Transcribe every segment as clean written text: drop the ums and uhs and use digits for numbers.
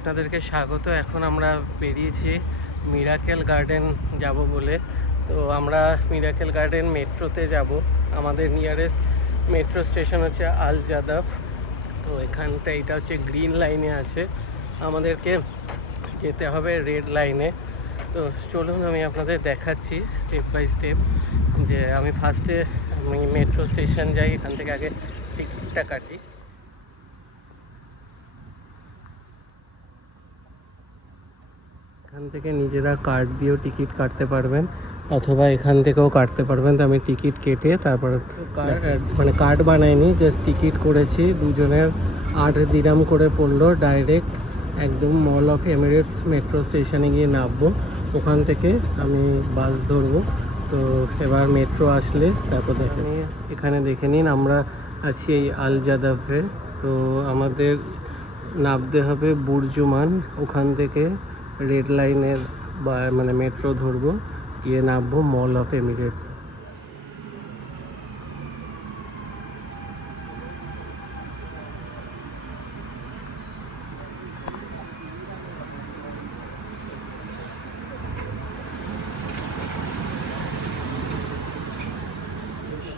আপনাদেরকে স্বাগত। এখন আমরা বেরিয়েছি মিরাকেল গার্ডেন যাব বলে। তো আমরা মিরাকেল গার্ডেন মেট্রোতে যাব। আমাদের নিয়ারেস্ট মেট্রো স্টেশন হচ্ছে আল জাদাফ। তো এখানটা এটা হচ্ছে গ্রিন লাইনে আছে, আমাদেরকে যেতে হবে রেড লাইনে। তো চলুন আমি আপনাদের দেখাচ্ছি স্টেপ বাই স্টেপ যে আমি ফার্স্টে মেট্রো স্টেশন যাই, এখান থেকে আগে টিকিটটা কাটি। এখান থেকে নিজেরা কার্ড দিয়েও টিকিট কাটতে পারবেন, অথবা এখান থেকেও কাটতে পারবেন। তো আমি টিকিট কেটে তারপর কার্ড বানাইনি, জাস্ট টিকিট করেছি। দুজনের 8 দিরাম করে পড়লো। ডাইরেক্ট একদম মল অফ এমিরেটস মেট্রো স্টেশনে গিয়ে নামবো, ওখান থেকে আমি বাস ধরবো। তো এবার মেট্রো আসলে তারপর দেখেন, এখানে দেখে নিন আমরা আছি এই আল জাদাফে। তো আমাদের নামতে হবে বুর্জুমান, ওখান থেকে রেড লাইনের মেট্রো ধরবো, গিয়ে নামবো মল অফ এমিরেটস।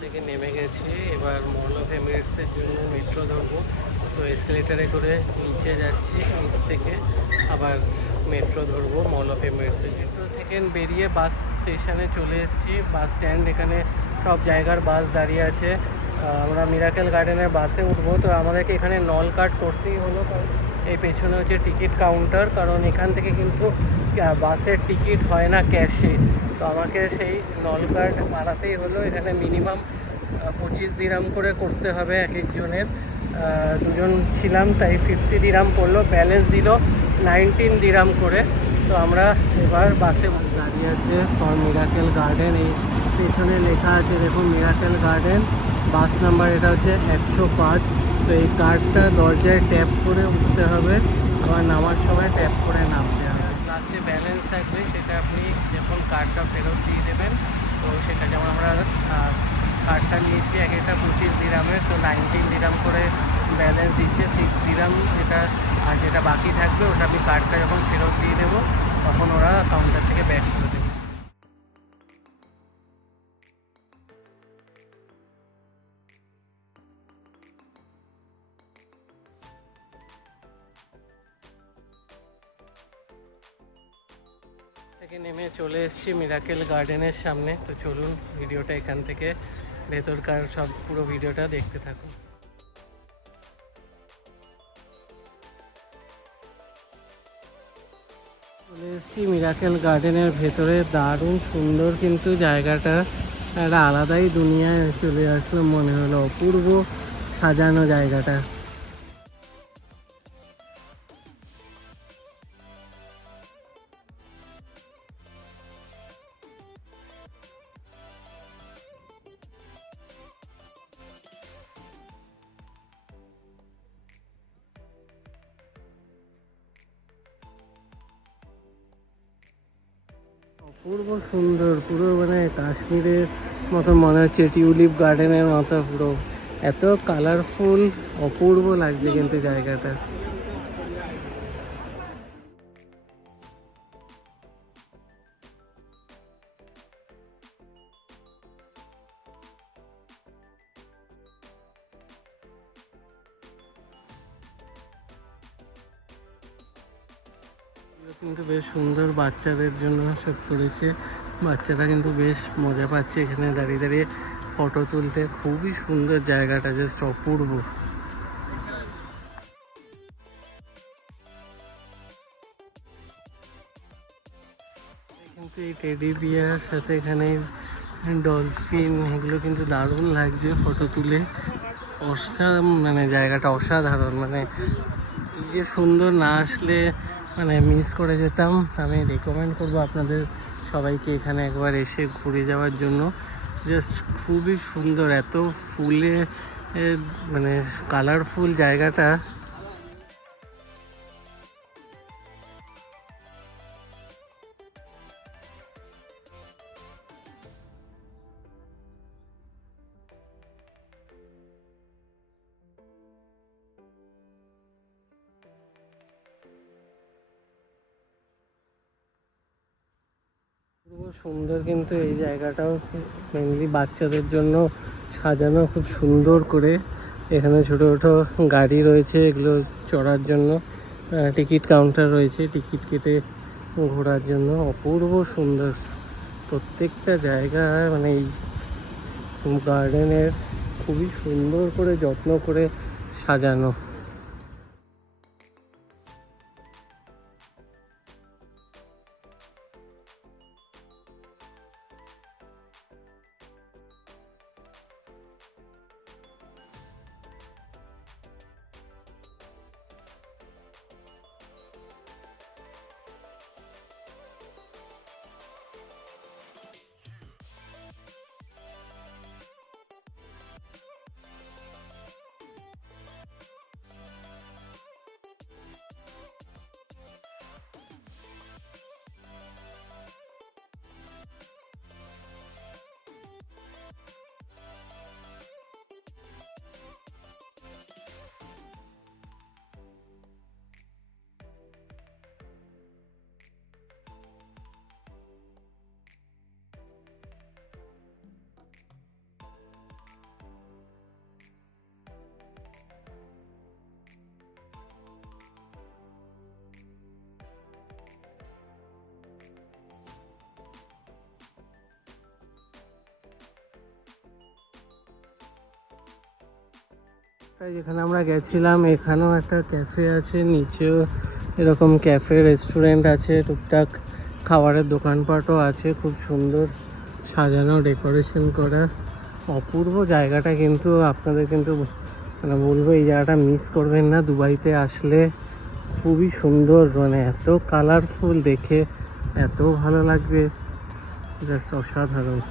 থেকে নেমে গেছি, এবার মল অফ এমিরেটসের জন্য মেট্রো ধরবো। তো এসকেলেটারে করে নিচে যাচ্ছি, নিচ থেকে আবার মেট্রো ধরবো মল অফ এমিরেটসে। মেট্রো থেকে বেরিয়ে বাস স্টেশনে চলে এসেছি, বাস স্ট্যান্ড। এখানে সব জায়গার বাস দাঁড়িয়ে আছে। আমরা মিরাকেল গার্ডেনের বাসে উঠবো। তো আমাদেরকে এখানে নল কার্ড করতেই হলো, কারণ এই পেছনে হচ্ছে টিকিট কাউন্টার, কারণ এখান থেকে কিন্তু বাসের টিকিট হয় না ক্যাশে। তো আমাকে সেই নল কার্ড বানাতেই হলো। এখানে মিনিমাম 25 দিরাম করে করতে হবে এক একজনের। দুজন ছিলাম তাই 50 দিরাম পড়লো, ব্যালেন্স দিল 19 দিরাম করে। তো আমরা এবার বাসে দাঁড়িয়ে আছে ফর মিরাকেল গার্ডেন। এই পেছনে লেখা আছে দেখুন মিরাকেল গার্ডেন, বাস নাম্বার এটা হচ্ছে 105। তো এই কার্ডটা দরজায় ট্যাপ করে উঠতে হবে, আবার নামার সময় ট্যাপ করে নামতে হবে। লাস্টে ব্যালেন্স থাকবে, সেটা আপনি যখন কার্ডটা ফেরত দিয়ে দেবেন। তো সেটা যেমন আমরা কার্ডটা নিয়েছি এক একটা 25 দিরামের, তো 19 দিরাম করে ব্যালেন্স দিচ্ছে, 6 দিরাম এটা। আর যেটা বাকি থাকবে ওটা আমি কার্ডটা যখন ফেরত দিয়ে দেবো তখন ওরা কাউন্টার থেকে ব্যাক করে দেবে। থেকে নেমে চলে এসেছি মিরাকেল গার্ডেনের সামনে। তো চলুন ভিডিওটা এখান থেকে ভেতরকার সব পুরো ভিডিওটা দেখতে থাকুন। চলে এসেছি মিরাকেল গার্ডেনের ভেতরে, দারুণ সুন্দর কিন্তু জায়গাটা, একটা আলাদাই দুনিয়ায় চলে আসলো মনে হলো। অপূর্ব সাজানো জায়গাটা। অপূর্ব সুন্দর, পুরো কাশ্মীরের মতো মনে হচ্ছে, টিউলিপ গার্ডেনের মতো পুরো। এত কালারফুল, অপূর্ব লাগছে কিন্তু জায়গাটা। কিন্তু বেশ সুন্দর, বাচ্চাদের জন্য সব করেছে। বাচ্চারা কিন্তু বেশ মজা পাচ্ছে এখানে দাঁড়িয়ে দাঁড়িয়ে ফটো তুলতে। খুবই সুন্দর জায়গাটা, জাস্ট অপূর্ব। কিন্তু এই টেডি বিয়ার সাথে এখানে ডলফিন, এগুলো কিন্তু দারুণ লাগছে ফটো তুলে। জায়গাটা অসাধারণ, এই যে সুন্দর, না আসলে মিস করে যেতাম। আমি রেকমেন্ড করবো আপনাদের সবাইকে এখানে একবার এসে ঘুরে যাওয়ার জন্য। জাস্ট খুবই সুন্দর, এত ফুলে কালারফুল জায়গাটা। খুব সুন্দর, কিন্তু এই জায়গাটাও মেনলি বাচ্চাদের জন্য সাজানো খুব সুন্দর করে। এখানে ছোটো ছোটো গাড়ি রয়েছে, এগুলো চড়ার জন্য। টিকিট কাউন্টার রয়েছে, টিকিট কেটে ঘোরার জন্য। অপূর্ব সুন্দর প্রত্যেকটা জায়গা, মানে এই গার্ডেনের খুবই সুন্দর করে যত্ন করে সাজানো। যেখানে আমরা গেছিলাম এখানেও একটা ক্যাফে আছে, নিচেও এরকম ক্যাফে রেস্টুরেন্ট আছে, টুকটাক খাবারের দোকানপাটও আছে। খুব সুন্দর সাজানো, ডেকোরেশন করা, অপূর্ব জায়গাটা। কিন্তু আপনাদের কিন্তু মানে বলবো, এই জায়গাটা মিস করবেন না। দুবাইতে আসলে খুবই সুন্দর, মানে এত কালারফুল, দেখে এত ভালো লাগবে, জাস্ট অসাধারণ।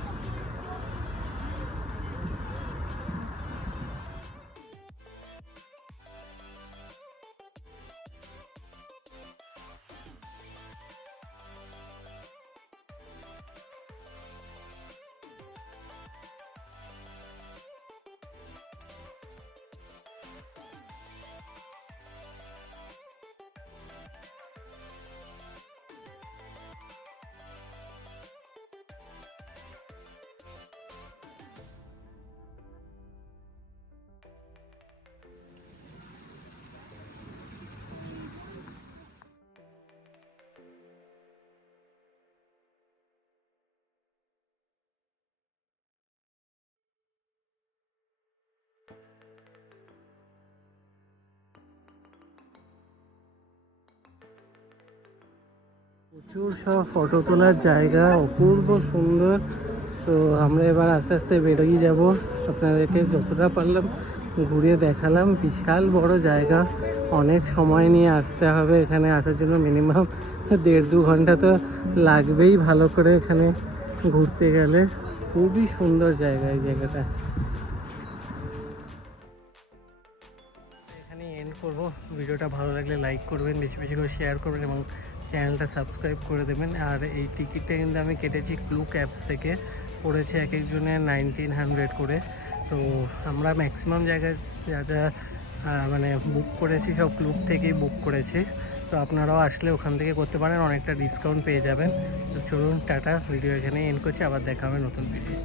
প্রচুর সব ফটো তোলার জায়গা, অপূর্ব সুন্দর। তো আমরা এবার আস্তে আস্তে বেরোই যাব। আপনাদেরকে যতটা পারলাম ঘুরিয়ে দেখালাম। বিশাল বড় জায়গা, অনেক সময় নিয়ে আসতে হবে এখানে আসার জন্য। মিনিমাম 1.5-2 ঘন্টা তো লাগবেই ভালো করে এখানে ঘুরতে গেলে। খুবই সুন্দর জায়গা এই জায়গাটা। এখানে এন্ড করবো। ভিডিওটা ভালো লাগলে লাইক করবেন, বেশি বেশি করে শেয়ার করবেন এবং চ্যানেলটা সাবস্ক্রাইব করে দেবেন। আর এই টিকিটটা কিন্তু আমি কেটেছি ক্লুক অ্যাপস থেকে, পড়েছে এক একজনের 1900 করে। তো আমরা ম্যাক্সিমাম জায়গায় যা যা মানে বুক করেছি সব ক্লুক থেকেই বুক করেছি। তো আপনারাও আসলে ওখান থেকে করতে পারেন, অনেকটা ডিসকাউন্ট পেয়ে যাবেন। তো চলুন, টাটা। ভিডিও এখানে এন্ড করছি, আবার দেখা হবে নতুন ভিডিও।